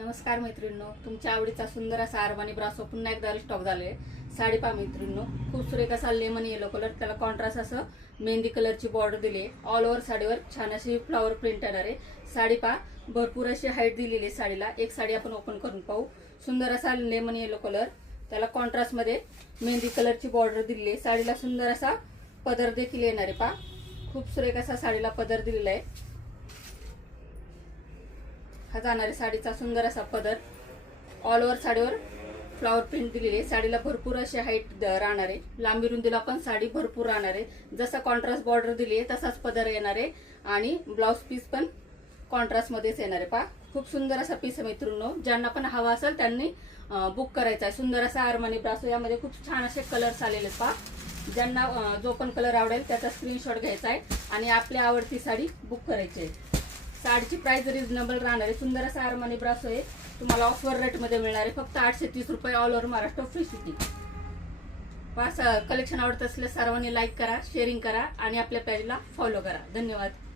नमस्कार मैत्रिणींनो, तुमच्या आवडीचा सुंदर असा अरमानी ब्रासो पुन्हा एकदा स्टॉक झाले। साडी पहा मैत्रिणींनो, खूप सुरेख असा लेमन येलो कलर, त्याला कॉन्ट्रास्ट असं मेहंदी कलरची बॉर्डर दिली आहे। ऑल ओव्हर साडीवर छान अशी फ्लावर प्रिंट येणार आहे। साडी पहा, भरपूर अशी हाईट दिलेली आहे साडीला। एक साडी आपण ओपन करून पाहू। सुंदर असा लेमन येलो कलर, त्याला कॉन्ट्रास्ट मध्ये मेहंदी कलरची बॉर्डर दिलेली आहे। साडीला सुंदर असा पदर देखील येणार आहे। पहा, खूप सुरेख असा साडीला पदर दिलेला आहे। हा जाणारे साडीचा सुंदर असा पदर, ऑल ओव्हर साडीवर फ्लावर प्रिंट दिलेली आहे। साडीला भरपूर अशी हाईट राहणार आहे। लांबी रुंदीला पण साडी भरपूर राहणार आहे। जसा कॉन्ट्रास्ट बॉर्डर दिली आहे तसाच पदर येणार आहे आणि ब्लाउज पीस पण कॉन्ट्रास्ट मध्येच येणार आहे। पहा, खूप सुंदर असा पीस आहे मैत्रिणींनो। ज्यांना पण हवा असेल त्यांनी बुक करायचा आहे। सुंदर असा अरमानी ब्रासो, यामध्ये खूप छान असे कलर्स आलेले आहेत। पहा, ज्यांना जो पण कलर आवडेल त्याचा स्क्रीनशॉट घ्यायचा आहे आणि आपल्या आवडती साडी बुक करायची आहे। साडीची प्राइस रिजनेबल राहणार आहे। सुंदर असा अरमानी ब्रासो आहे, तुम्हाला ऑफर रेट मध्ये मिळणार आहे। फक्त 830 रुपये, all over Maharashtra, free shipping. Collection आवडत असल्यास सर्वांनी लाईक करा, शेअरिंग करा आणि आपल्या पेजला फॉलो करा। धन्यवाद।